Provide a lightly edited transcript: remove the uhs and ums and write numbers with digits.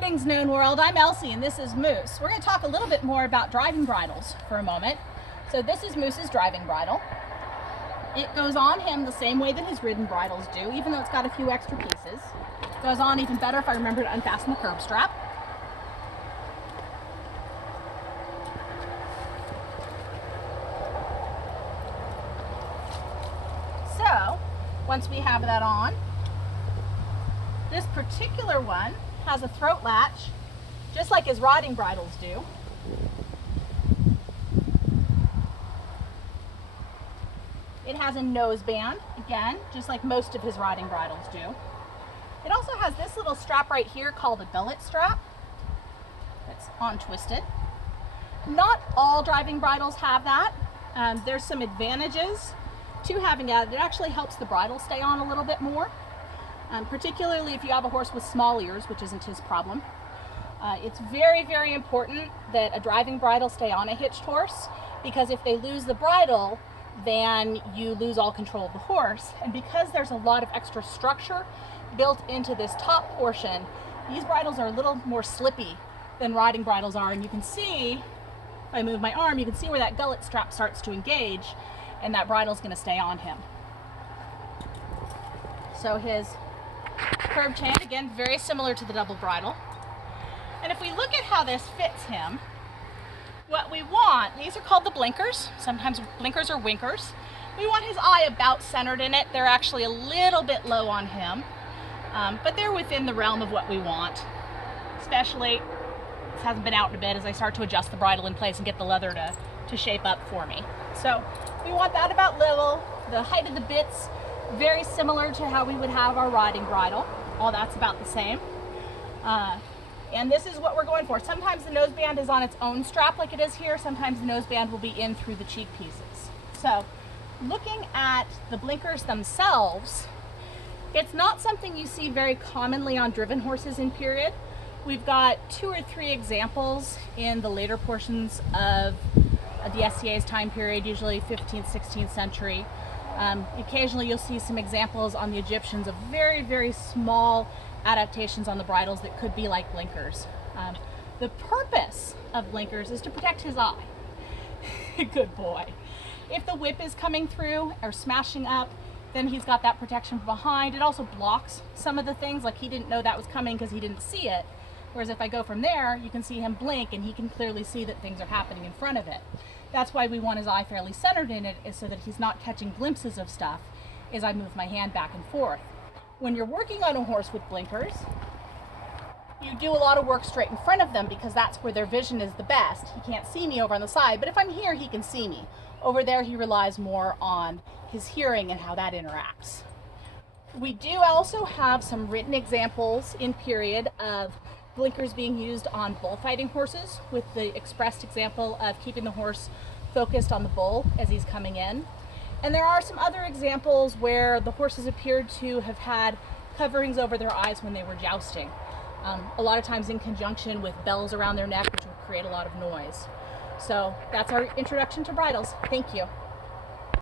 Greetings, known world. I'm Elsie and this is Moose. We're going to talk a little bit more about driving bridles for a moment. So this is Moose's driving bridle. It goes on him the same way that his ridden bridles do, even though it's got a few extra pieces. It goes on even better if I remember to unfasten the curb strap. So, once we have that on, this particular one has a throat latch, just like his riding bridles do. It has a nose band, again, just like most of his riding bridles do. It also has this little strap right here called a gullet strap. That's untwisted. Not all driving bridles have that. There's some advantages to having that. It actually helps the bridle stay on a little bit more. Particularly if you have a horse with small ears, which isn't his problem. It's very, very important that a driving bridle stay on a hitched horse, because if they lose the bridle, then you lose all control of the horse. And because there's a lot of extra structure built into this top portion, these bridles are a little more slippy than riding bridles are. And you can see, if I move my arm, you can see where that gullet strap starts to engage, and that bridle's going to stay on him. So his curb chain, again, very similar to the double bridle. And if we look at how this fits him, what we want, these are called the blinkers, sometimes blinkers or winkers. We want his eye about centered in it. They're actually a little bit low on him, but they're within the realm of what we want. Especially, this hasn't been out in a bit as I start to adjust the bridle in place and get the leather to shape up for me. So we want that about level. The height of the bits, very similar to how we would have our riding bridle. All that's about the same. And this is what we're going for. Sometimes the nose band is on its own strap like it is here. Sometimes the nose band will be in through the cheek pieces. So looking at the blinkers themselves, it's not something you see very commonly on driven horses in period. We've got 2 or 3 examples in the later portions of the SCA's time period, usually 15th, 16th century. Occasionally you'll see some examples on the Egyptians of very, very small adaptations on the bridles that could be like blinkers. The purpose of blinkers is to protect his eye. Good boy. If the whip is coming through or smashing up, then he's got that protection from behind. It also blocks some of the things, like he didn't know that was coming because he didn't see it. Whereas if I go from there, you can see him blink and he can clearly see that things are happening in front of it. That's why we want his eye fairly centered in it, is so that he's not catching glimpses of stuff as I move my hand back and forth. When you're working on a horse with blinkers, you do a lot of work straight in front of them because that's where their vision is the best. He can't see me over on the side, but if I'm here, he can see me. Over there, he relies more on his hearing and how that interacts. We do also have some written examples in period of blinkers being used on bullfighting horses, with the expressed example of keeping the horse focused on the bull as he's coming in. And there are some other examples where the horses appeared to have had coverings over their eyes when they were jousting. A lot of times in conjunction with bells around their neck, which would create a lot of noise. So that's our introduction to bridles. Thank you.